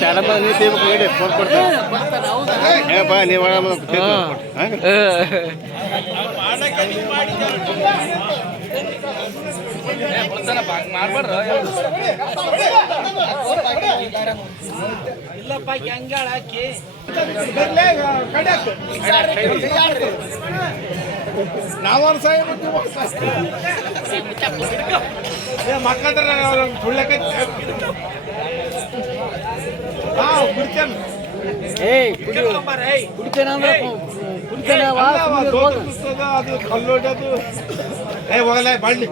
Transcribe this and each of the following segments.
ಚಾಡಪ್ಪ ನೀ ಸೇಬೇಕು ಫೋನ್ ಕೊಡ್ತೀನಿ ಹೇಗಪ್ಪ ನೀವು ಇಲ್ಲಪ್ಪ ಹೆಂಗಾಳ ಹಾಕಿ ನಾವೊಂದು ಸಾಯ ಮಕ್ಕಳ ಸುಳ್ಳಕ ಕುಡಿತೇನೆ ಅದು ಕಲ್ಲೋಟದು ಹೋಗಲ್ಲ ಬಾಳ್ಲಿ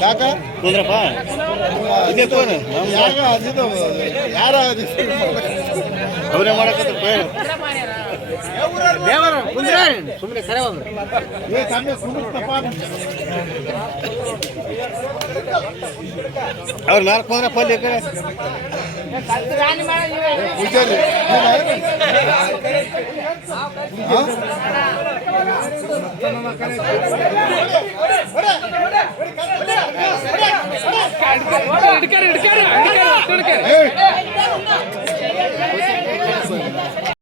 ಕಾಕ ಕುಂದ್ರಪ್ಪ ಇದೇ ಫೋನ್ ಯಾರ ಅವರೇ ಮಾಡಕತ್ತ ಸುಮ್ಮನೆ ಕರೆ ಅವ್ರು ನಾಲ್ಕು ಬಂದ್ರ ಪಲ್ಯ ಕಡೆ ಹಿಡ್ಕಾರ